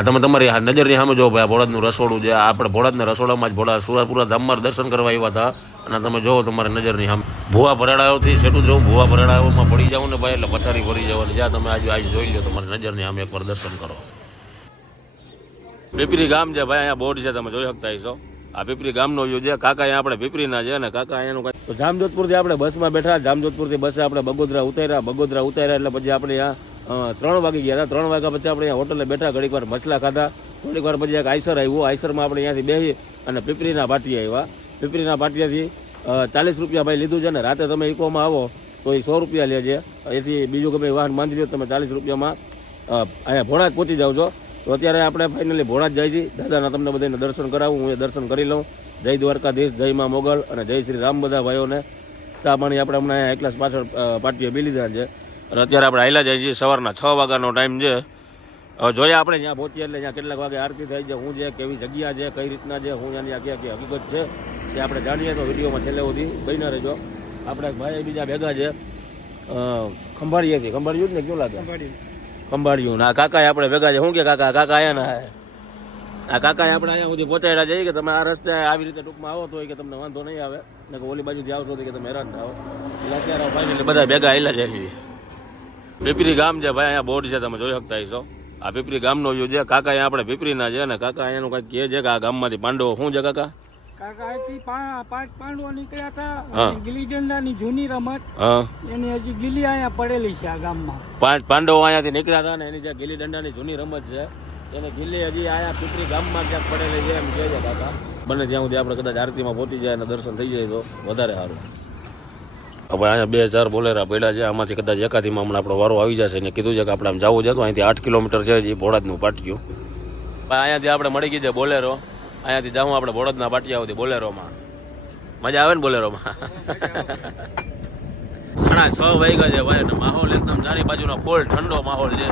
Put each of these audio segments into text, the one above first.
આ તમે તમારી આ નજરની સામે જો ભાઈ આ ભોળાદનું રસોડું છે આપણે ભોળાદના રસોડામાં જ ભોળા સુરાપુરા ધામમાં દર્શન કરવા આવ્યા હતા. અને તમે જોવો તમારી નજરની સામે. ભૂવા ભરાડાઓથી છેટું જવું ભૂવા ભરાડાઓમાં પડી જાવ ને ભાઈ એટલે પથારી ભરી જવાની. જ્યાં તમે આજે આજે જોઈ લો તમારી નજરની સામે એકવાર દર્શન કરો. પીપરી ગામ છે ભાઈ અહીંયા બોર્ડ છે તમે જોઈ શકતા હશો. આ પીપરી ગામનો વ્યૂ છે. કાકા અહીંયા આપણે પીપરીના છે ને કાકા અહીંયાનું કાંઈ તો જામજોધપુરથી આપણે બસમાં બેઠા. જામજોધપુરથી બસે આપણે બગોદરા ઉતાર્યા. બગોદરા ઉતાર્યા એટલે પછી આપણે અહીંયા ત્રણ વાગે ગયા હતા. ત્રણ વાગ્યા પછી આપણે અહીંયા હોટલે બેઠા, ઘડીક વાર મછલા ખાધા. થોડીક વાર પછી એક આઈસર આવ્યું. આઈસરમાં આપણે અહીંયાથી બેસી અને પીપરીના પાટિયા આવ્યા. પીપરીના પાટિયાથી ચાલીસ રૂપિયા ભાઈ લીધું છે ને રાતે તમે ઇકોમાં આવો તો એ સો રૂપિયા લેજે એથી બીજું ગમે વાહન બાંધી લો તમે ચાલીસ રૂપિયામાં અહીંયા ભોળા જ પહોંચી જાવ છો. તો અત્યારે આપણે ફાઇનલી ભોળા જ જાય છીએ. દાદાના તમને બધાને દર્શન કરાવું, હું એ દર્શન કરી લઉં. જય દ્વારકાધીશ, જય મા મોગલ અને જય શ્રી રામ બધા ભાઈઓને. ચા પાણી આપણે હમણાં એક એકલાસ પાછળ પાટીએ બી લીધા છે. અને અત્યારે આપણે હાઈલા જાય છીએ સવારના છ વાગ્યાનો ટાઈમ છે. હવે જોઈએ આપણે જ્યાં પહોંચીએ એટલે ત્યાં કેટલાક વાગે આરતી થાય છે શું છે કેવી જગ્યા છે કઈ રીતના છે હું ત્યાંની આખી આખી હકીકત છે તે આપણે જાણીએ. તો વિડીયોમાં છેલ્લે સુધી બન્યા રહેજો. આપણે ભાઈ બીજા ભેગા છે. ખંભાળીએ ખંભાળીએથી ખંભાળિયું જ ને કેવું લાગે? ખંભાળિયું. ના કાકા આપણે ભેગા છે. શું કે કાકા કાકા આયા ના આ કાકા આપણે અહીંયા સુધી પહોંચાડ્યા જઈએ કે તમે આ રસ્તે આવી રીતે ટૂંકમાં આવો તો કે તમને વાંધો નહીં આવે. ને કે ઓલી બાજુથી આવશો તો કે તમે હેરાન થાઓ. એટલે અત્યારે બધા ભેગા આવેલા છીએ પીપરી ગામ છે ભાઈ અહીંયા બોર્ડ છે તમે જોઈ શકતા હશો. આ પીપરી ગામનો વ્યૂ છે. કાકા અહીંયા આપણે પીપરીના છે ને કાકા અહીંયાનું કંઈક કહે છે કે આ ગામમાંથી પાંડવો શું છે કાકા? કાકા અહીંથી પાંચ પાંડવો નીકળ્યા હતા. ગીલી દંડાની જૂની રમત. હા. એની હજી ગીલી અહીંયા પડેલી છે આ ગામમાં. પાંચ પાંડવો અહીંયાથી નીકળ્યા હતા ને એની જે ગીલી દંડાની જૂની રમત છે એને ગીલી હજી અહીંયા પીપરી ગામમાં ક્યાંક પડેલી છે એમ કહે છે કાકા. બને ત્યાં સુધી આપણે કદાચ આરતીમાં પહોંચી જાય અને દર્શન થઈ જાય તો વધારે સારું. હવે અહીંયા બે હજાર બોલેરા પડ્યા છે, આમાંથી કદાચ એકાદીમાં હમણાં આપણો વારો આવી જશે ને કીધું છે કે આપણે આમ જવું છે અહીંથી આઠ કિલોમીટર છે જે ભોળાદનું પાટિયું. અહીંયાથી આપણે મળી ગઈ છે બોલેરો. અહીંયાથી જાઉં આપણે ભોળાદના પાટિયા સુધી બોલેરોમાં. મજા આવે ને બોલેરોમાં? સાડા છ વાગ્યા છે ભાઈ માહોલ એકદમ ચારી બાજુનો ફૂલ ઠંડો માહોલ છે.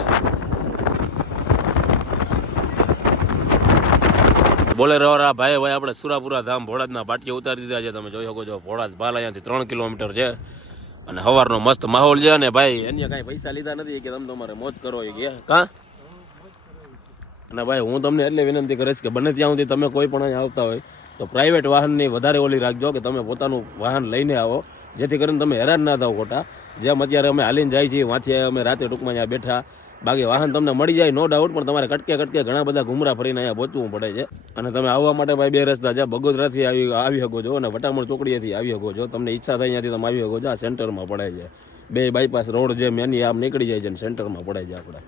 બોલેરો વાળા ભાઈ ભાઈ આપણે સુરાપુરા ધામ ભોળાજના પાટિયા ઉતારી દીધા છે. તમે જોઈ શકો છો, ભોળાજ ભાલ અહીંયાથી ત્રણ કિલોમીટર છે. અને સવારનો મસ્ત માહોલ છે અને ભાઈ અન્ય કાંઈ પૈસા લીધા નથી કે તમે તમારે મોજ કરો એ કે. કાં? અને ભાઈ, હું તમને એટલે વિનંતી કરીશ કે બને ત્યાં સુધી તમે કોઈ પણ અહીંયા આવતા હોય, તો પ્રાઇવેટ વાહનની વધારે ઓલી રાખજો કે તમે પોતાનું વાહન લઈને આવો, જેથી કરીને તમે હેરાન ના થાવ ખોટા. જેમ અત્યારે અમે હાલીને જાય છીએ, વાંચીએ, અમે રાતે ટૂંકમાં અહીંયા બેઠા બાકી વાહન તમને મળી જાય નો ડાઉટ પણ તમારે કટકે કટકે ઘણા બધા ઘુમરા ફરીને અહીંયા પહોંચવું પડે છે. અને તમે આવવા માટે ભાઈ બે રસ્તા છે. બગોદરાથી આવી આવી શકો છો અને વટામણ ચોકડીએથી આવી શકો છો. તમને ઈચ્છા થાય ત્યાંથી તમે આવી શકો છો. આ સેન્ટરમાં પડે છે. બે બાયપાસ રોડ જે મેની આમ નીકળી જાય છે અને સેન્ટરમાં પડે છે આપણે.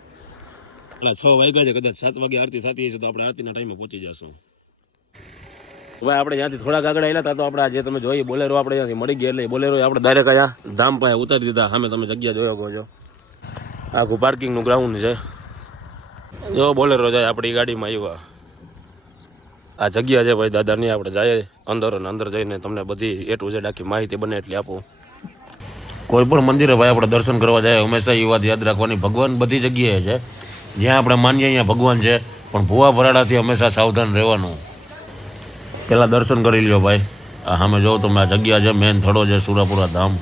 એટલે છ વાગ્યા છે કદાચ સાત વાગે આરતી થતી હશે તો આપણે આરતીના ટાઈમે પહોંચી જશું. ભાઈ આપણે ત્યાંથી થોડાક આગળ આવેલા હતા તો આપણે જે તમે જોઈએ બોલેરો આપણે ત્યાંથી મળી ગયા એટલે બોલેરો આપણે ડાયરેક્ટ અહીંયા ધામ પાસે ઉતારી દીધા. સામે તમે જગ્યા જોયો શકો છો. આખું પાર્કિંગનું ગ્રાઉન્ડ છે. જો બોલેરો જાય, આપણી ગાડીમાં આવ્યા આ જગ્યા છે ભાઈ દાદાની આપણે જઈએ અંદર અને અંદર જઈને તમને બધી એ ટુ ઝેડ આખી માહિતી બને એટલી આપું. કોઈ પણ મંદિરે ભાઈ આપણે દર્શન કરવા જાય, હંમેશા એ વાત યાદ રાખવાની. ભગવાન બધી જગ્યાએ છે. જ્યાં આપણે માનીએ અહીંયા ભગવાન છે, પણ ભૂવા ભરાડાથી હંમેશા સાવધાન રહેવાનું. પહેલાં દર્શન કરી લ્યો ભાઈ. આ સામે જો તમે આ જગ્યા છે મેન થડો છે, સુરાપુરા ધામ.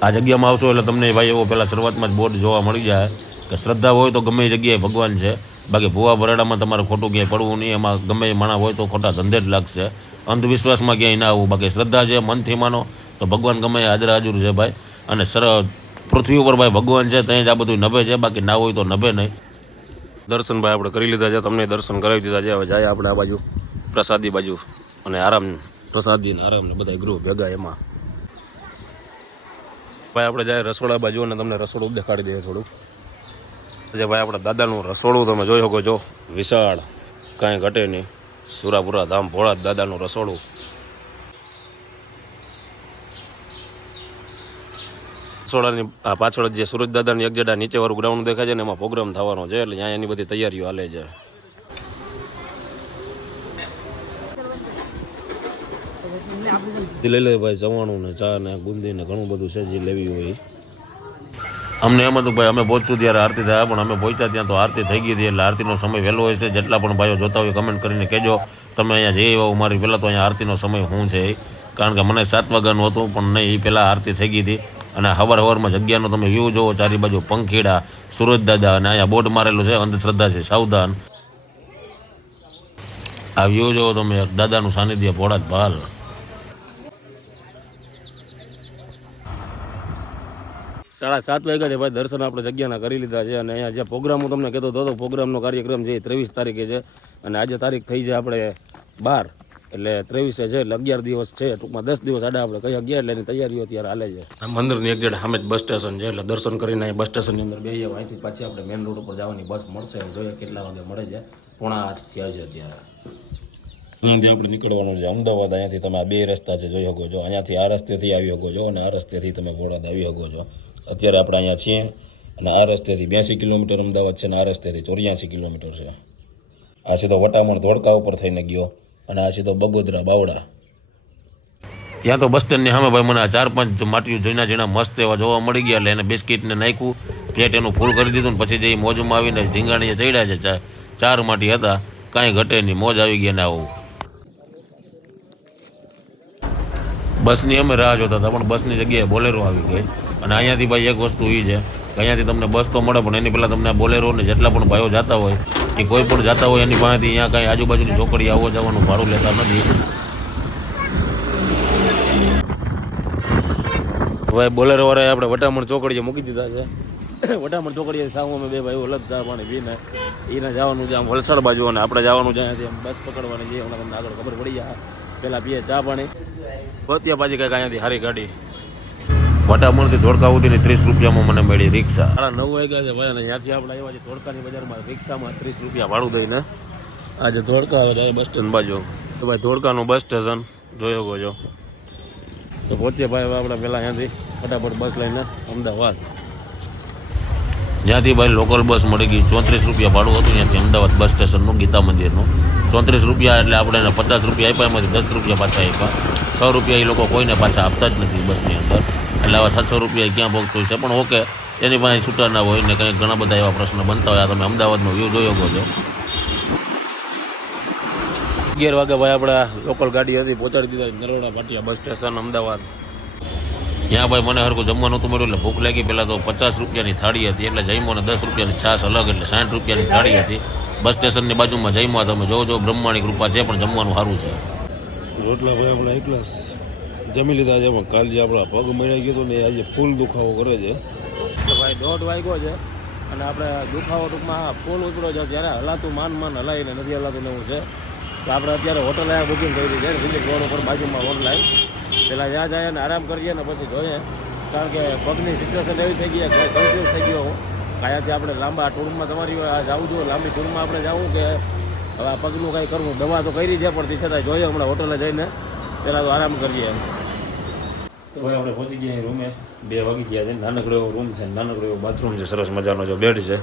આ જગ્યામાં આવશો એટલે તમને ભાઈ એવો પહેલાં શરૂઆતમાં જ બોર્ડ જોવા મળી જાય કે શ્રદ્ધા હોય તો ગમે એ જગ્યાએ ભગવાન છે. બાકી ભૂવા ભરાડામાં તમારે ખોટું ક્યાંય પડવું નહીં, એમાં ગમે માણા હોય તો ખોટા ધંધે જ લાગશે. અંધવિશ્વાસમાં ક્યાંય ના આવવું બાકી શ્રદ્ધા છે, મનથી માનો તો ભગવાન ગમે હાજર હાજર છે ભાઈ. અને સર, પૃથ્વી ઉપર ભાઈ ભગવાન છે, ત્યાં જ આ બધું નભે છે, બાકી ના હોય તો નભે નહીં. દર્શન ભાઈ આપણે કરી લીધા છે, તમને દર્શન કરાવી દીધા છે. હવે જાય આપણે આ બાજુ, પ્રસાદી બાજુ. અને આરામ, પ્રસાદી ને આરામ ને બધા ગૃહ ભેગા એમાં. ભાઈ, આપણે જાય રસોડા બાજુ અને તમને રસોડું દેખાડી દઈએ થોડુંક. જે ભાઈ, આપણા દાદાનું રસોડું તમે જોઈ શકો છો. વિશાળ, કાંઈ ઘટે નહીં. સુરાપુરા ધામ ભોળા દાદાનું રસોડું. રસોડાની પાછળ જે સુરજ દાદાની એક જડા નીચે વાળું ગ્રાઉન્ડ દેખાય છે ને, એમાં પ્રોગ્રામ થવાનો છે, એટલે અહીંયા એની બધી તૈયારીઓ હાલે છે. લઈ ચવાણું ને ચા ને ગુંદી ને ઘણું બધું છે, જે લેવી હોય. અમને એમ હતું ભાઈ, અમે પહોંચશું ત્યારે આરતી થયા, પણ અમે પહોંચ્યા ત્યાં તો આરતી થઈ ગઈ હતી, એટલે આરતીનો સમય વહેલો હોય છે. જેટલા પણ ભાઈઓ જોતા હોય કમેન્ટ કરીને કહેજો. તમે અહીંયા જઈ આવ્યા મારી પહેલાં તો અહીંયા આરતીનો સમય શું છે કારણ કે મને સાત વાગ્યાનું હતું, પણ નહીં, એ પહેલાં આરતી થઈ ગઈ હતી. અને હવાર હવારમાં જગ્યાનો તમે વ્યૂ જોવો, ચારી બાજુ પંખીડા, સુરજ દાદા અને અહીંયા બોર્ડ મારેલું છે, અંધશ્રદ્ધા છે, સાવધાન. આ વ્યૂ જોવો તમે દાદાનું સાનિધ્ય ભોળા ભાલ. સાડા સાત વાગ્યા છે ભાઈ દર્શન આપણે જગ્યાના કરી લીધા છે અને અહીંયા જે પ્રોગ્રામ હું તમને કહેતો હતો પ્રોગ્રામનો કાર્યક્રમ છે એ ત્રેવીસ તારીખે છે અને આજે તારીખ થઈ છે આપણે બાર, એટલે ત્રેવીસે છે, એટલે અગિયાર દિવસ છે, ટૂંકમાં દસ દિવસ આડા આપણે કહી અગિયાર એટલે એની તૈયારીઓ અત્યારે હાલે છે. આ મંદિરની એક જડે સામે જ બસ સ્ટેશન છે, એટલે દર્શન કરીને અહીં બસ સ્ટેશનની અંદર બે અહીંથી પાછી આપણે મેઇન રોડ ઉપર જવાની બસ મળશે જોઈએ કેટલા વાગે મળે છે. પોણા આઠ થયા છે અત્યારે. અહીંયાથી આપણે નીકળવાનું છે, અમદાવાદ, અહીંયાથી તમે આ બે રસ્તા છે જોઈ શકો છો, અહીંયાથી આ રસ્તેથી આવી શકો છો અને આ રસ્તેથી તમે બોટાદ આવી શકો છો. અત્યારે આપણે અહીંયા છીએ અને આ રસ્તેથી બ્યાસી કિલોમીટર અમદાવાદ છે અને આ રસ્તેથી ચોર્યાસી કિલોમીટર છે. આ સીધો વટામણ ધોળકા ઉપર થઈને ગયો અને આ સીધો બગોદરા બાવડા. ત્યાં તો બસ સ્ટેન્ડની સામે ભાઈ મને ચાર પાંચ માટીઓ જોઈના જેના મસ્ત એવા જોવા મળી ગયા એટલે એને બિસ્કીટને નાખ્યું પેટ એનું ફૂલ કરી દીધું ને પછી જે મોજમાં આવીને ધીંગાણીએ ચડ્યા છે ચાર માટી હતા, કાંઈ ઘટે નહીં, મોજ આવી ગયા ને આવું. બસની અમે રાહ જોતા હતા, પણ બસની જગ્યાએ બોલેરો આવી ગઈ. અને અહીંયાથી ભાઈ એક વસ્તુ એ છે કે અહીંયાથી તમને બસ તો મળે, પણ એની પહેલાં તમને બોલેરો ને જેટલા પણ ભાઈઓ જતા હોય, એ કોઈ પણ જતા હોય એની પાસેથી અહીંયા કાંઈ આજુબાજુની ચોકડી આવવા જવાનું ભાડું લેતા નથી. ભાઈ બોલેરો વાળા આપણે વટામણ ચોકડીએ મૂકી દીધા છે. વટામણ ચોકડીએ સાવ અમે બે ભાઈઓ અલગ ચા પાણી પીને એને જવાનું છે આમ વલસાડ બાજુ અને આપણે જવાનું છે અહીંયાથી બસ પકડવાની છે હમણાં તમને આગળ ખબર પડી જાય. પહેલાં પીએ ચા પાણી. પત્યા પાછી કાંઈક અહીંયાથી સારી ગાડી વટામણથી ધોળકા સુધીની ત્રીસ રૂપિયામાં મને મળી રિક્ષા. સાડા નવ વાગ્યા છે ભાઈ અને ત્યાંથી આપણે આવ્યા છે ધોળકાની બજારમાં. રિક્ષામાં ત્રીસ રૂપિયા ભાડું દઈને. આજે ધોળકા આવે છે બસ સ્ટેન્ડ બાજુ. તો ભાઈ ધોળકાનું બસ સ્ટેશન જોયો ગયો તો પહોંચીએ ભાઈ આપણે પહેલાં અહીંયાથી ફટાફટ બસ લઈને અમદાવાદ. જ્યાંથી ભાઈ લોકલ બસ મળી ગઈ ચોત્રીસ રૂપિયા ભાડું હતું ત્યાંથી અમદાવાદ બસ સ્ટેશનનું ગીતા મંદિરનું. ચોત્રીસ રૂપિયા એટલે આપણે એને પચાસ રૂપિયા આપ્યા એમાંથી દસ રૂપિયા પાછા આપ્યા. છ રૂપિયા એ લોકો કોઈને પાછા આપતા જ નથી બસની અંદર. એટલે આવા સાતસો રૂપિયા ક્યાં પહોંચતું છે? પણ ઓકે, એની પાસે છૂટા ના હોય ને કંઈક ઘણા બધા એવા પ્રશ્ન બનતા હોય. આ તમે અમદાવાદનો વ્યૂ જોયો ગયો છો અગિયાર વાગે ભાઈ આપણે લોકલ ગાડી હતી, પહોંચાડી દીધા નરોડા પાટિયા બસ સ્ટેશન અમદાવાદ. ત્યાં ભાઈ મને હરખું જમવાનું નહોતું મળ્યું, એટલે ભૂખ લાગી. પહેલાં તો પચાસ રૂપિયાની થાળી હતી, એટલે જમ્યો ને દસ રૂપિયાની છાશ અલગ, એટલે સાઠ રૂપિયાની થાળી હતી. બસ સ્ટેશનની બાજુમાં જમવા તમે, જોવો જો બ્રહ્માની કૃપા છે, પણ જમવાનું સારું છે. રોટલા ભાઈ આપણા એકલા જમી લીધા છે, પણ કાલ જે આપણા પગ મળ્યા ગયો હતો ને આજે ફૂલ દુખાવો કરે છે. ભાઈ દોઢ વાગ્યો છે અને આપણે દુખાવો ટૂંકમાં ફૂલ ઉતરો છે. જ્યારે હલાતું માન માન હલાવીને નથી હલાતું એવું છે. તો આપણે અત્યારે હોટલ અહીંયા બુકિંગ કરી છે. વિજય રોડ ઉપર બાજુમાં હોટલ આવી પહેલાં ત્યાં જાય અને આરામ કરીએ ને પછી જોઈએ. કારણ કે પગની સિચ્યુએશન એવી થઈ ગઈ કે કન્ફ્યુઝ થઈ ગયો અહીંયાથી આપણે લાંબા ટૂરમાં તમારી જવું જોઈએ. લાંબી ટૂરમાં આપણે જવું કે હવે આ પગનું કાંઈ કરવું. દવા તો કરી છે, પણ તે છતાં જોઈએ હમણાં હોટલે જઈને. પહેલાં તો આરામ કરીએ એમ. તો ભાઈ આપણે પહોંચી ગયા રૂમે બે વાગી ગયા છે. નાનકડો એવો રૂમ છે, નાનકડો એવો બાથરૂમ છે. સરસ મજાનો જો બેડ છે.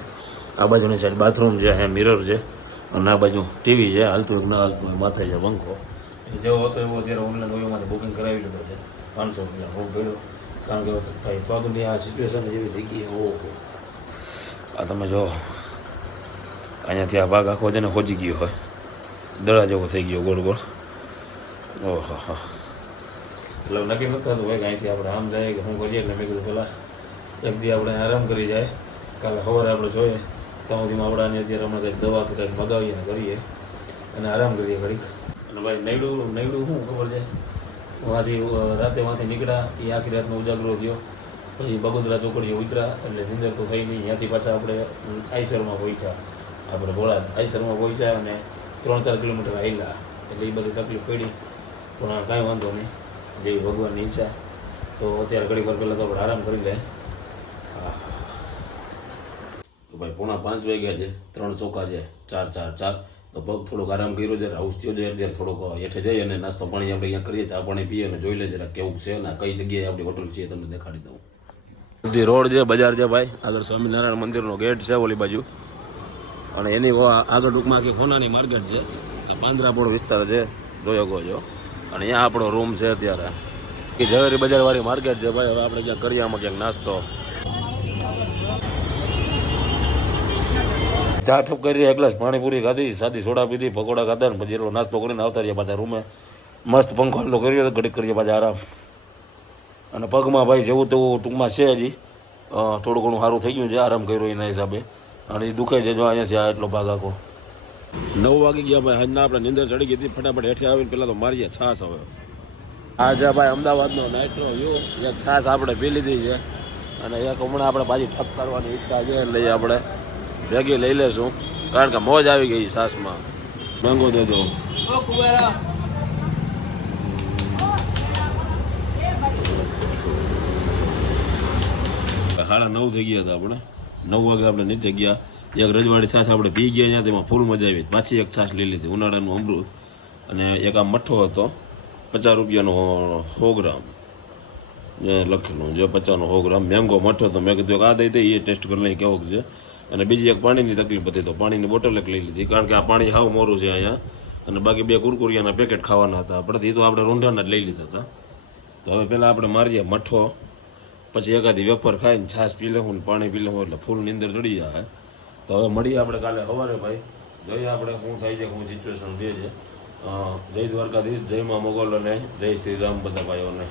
આ બાજુની સાઈડ બાથરૂમ છે, અહીંયા મિરર છે. અને આ બાજુ ટીવી છે. હાલતું એક ના હાલતું હોય, માથે છે પંખો. એટલે જેવો હતો એવો અત્યારે ઓનલાઈન ઓયોમાંથી બુકિંગ કરાવી લીધો છે. પાંચસો રૂપિયા હું ગયો. કારણ કે ભાઈ પગની આ સિચ્યુએશન જેવી થઈ ગઈ ઓહો. આ તમે જો, અહીંયાથી આ ભાગ આખો છે ને ખોજી ગયો હોય. દડા જેવો થઈ ગયો ગોળ ગોળ. ઓહો, હા. એટલે નક્કી નથી થતું હોય કે અહીંથી આપણે આમ જાય કે શું કરીએ? એટલે મેં કીધું, પહેલાં એક દી આપણે આરામ કરી જાય, કાલે સવારે આપણે જોઈએ, ત્યાં સુધીમાં આપણે આની અત્યારે હમણાં કંઈક દવા કે કંઈક મગાવીએ ને કરીએ અને આરામ કરીએ ઘડીક. અને ભાઈ નૈડું નૈડું શું ખબર છે? વાથી રાતે વાંથી નીકળ્યા એ આખી રાતનો ઉજાગરો થયો. પછી બગોદરા ચોકડીએ ઉતરા એટલે નિંદર તો થઈ નહીં. ત્યાંથી પાછા આપણે આઈસરમાં પહોંચ્યા. આપણે ભોળા આઈસરમાં પહોંચ્યા અને ત્રણ ચાર કિલોમીટર આવેલા એટલે એ બધી તકલીફ પડી. પણ કાંઈ વાંધો નહીં. જેવી ભગવાનની ઈચ્છા. તો અત્યારે ઘડી વાર પહેલાં તો આપણે આરામ કરી લે. તો ભાઈ પોણા પાંચ વાગ્યા છે ત્રણ ચોકા છે ચાર ચાર ચાર. તો પગ થોડોક આરામ કર્યો છે હાઉસ થયો છે ત્યારે થોડોક હેઠે જઈએ અને નાસ્તો પાણી આપણે અહીંયા કરીએ ચા પાણી પીએ અને જોઈ લે જરા કેવું છે અને કઈ જગ્યાએ આપણી હોટલ છે તમને દેખાડી દઉં. બધી રોડ છે બજાર છે ભાઈ. આગળ સ્વામિનારાયણ મંદિરનો ગેટ છે ઓલી બાજુ. અને એની આગળ ટૂંકમાં આખી ખોનાની માર્કેટ છે. આ પાંદરાપોળ વિસ્તાર છે જોયો ગો છો. અને અહીંયા આપણો રૂમ છે અત્યારે. એ ઝવેરી બજારવાળી માર્કેટ છે ભાઈ. હવે આપણે ક્યાંક કરીએ આમાં ક્યાંક નાસ્તો. ચા ઠપ કરી એક ગ્લાસ પાણીપુરી ખાધી, સાદી સોડા પીધી, પકોડા ખાધા ને પછી એટલો નાસ્તો કરીને આવતા રહ્યા પાછા રૂમે મસ્ત પંખો હાલતો કર્યો ઘડીક કરીએ પાછા આરામ. અને પગમાં ભાઈ જેવું તેવું ટૂંકમાં છે હજી. થોડું ઘણું સારું થઈ ગયું છે, આરામ કર્યો એના હિસાબે. અને એ દુખે છે, જો અહીંયાથી આ એટલો ભાગ આખો. નવ વાગી ગયા ભાઈ. હજના આપણે નીંદર ચડી ગઈ હતી. ફટાફટ હેઠે આવીને પેલા તો મારીએ. છાસ હવે. આજે ભાઈ અમદાવાદનો નાઇટનો વ્યૂ એક છાસ આપણે પી લીધી છે. અને એક હમણાં આપણે પાછી ઠપ કરવાની ઈચ્છા છે લઈ આપણે ભેગી લઈ લેશું. કારણ કે મોજ આવી ગઈ છાસમાં. મેંગો દે દો. સાડા નવ થઈ ગયા હતા આપણે. નવ વાગે આપણે નીચે ગયા. એક રજવાડી છાશ આપણે પી ગયા ત્યાં, તેમાં ફૂલ મજા આવી. પાછી એક છાશ લઈ લીધી, ઉનાળાનું અમૃત. અને એક આ મઠ્ઠો હતો, પચાસ રૂપિયાનો સો ગ્રામ. લખેલું જે પચાસનો સો ગ્રામ. મેંગો મઠ્ઠો હતો. મેં કીધું આ દઈ દઈ એ ટેસ્ટ કરી લઈ કેવો છે? અને બીજી એક પાણીની તકલીફ હતી, તો પાણીની બોટલ એક લઈ લીધી, કારણ કે આ પાણી હાવ મોરું છે અહીંયા. અને બાકી બે કુરકુરિયાના પેકેટ ખાવાના હતા. આપણે એ તો આપણે રૂંઢાના જ લઈ લીધા હતા. તો હવે પહેલાં આપણે મારીએ મઠ્ઠો પછી એકાદી વેફર ખાઈને છાશ પી લેવું ને પાણી પી લેવું એટલે ફૂલ નીંદર ચડી જાય. તો હવે મળીએ આપણે કાલે સવારે, ભાઈ. જોઈએ આપણે શું થાય છે, શું સિચ્યુએશન રહે છે. જય દ્વારકાધીશ, જય મા મોગલ અને જય શ્રી રામ બધા ભાઈઓને.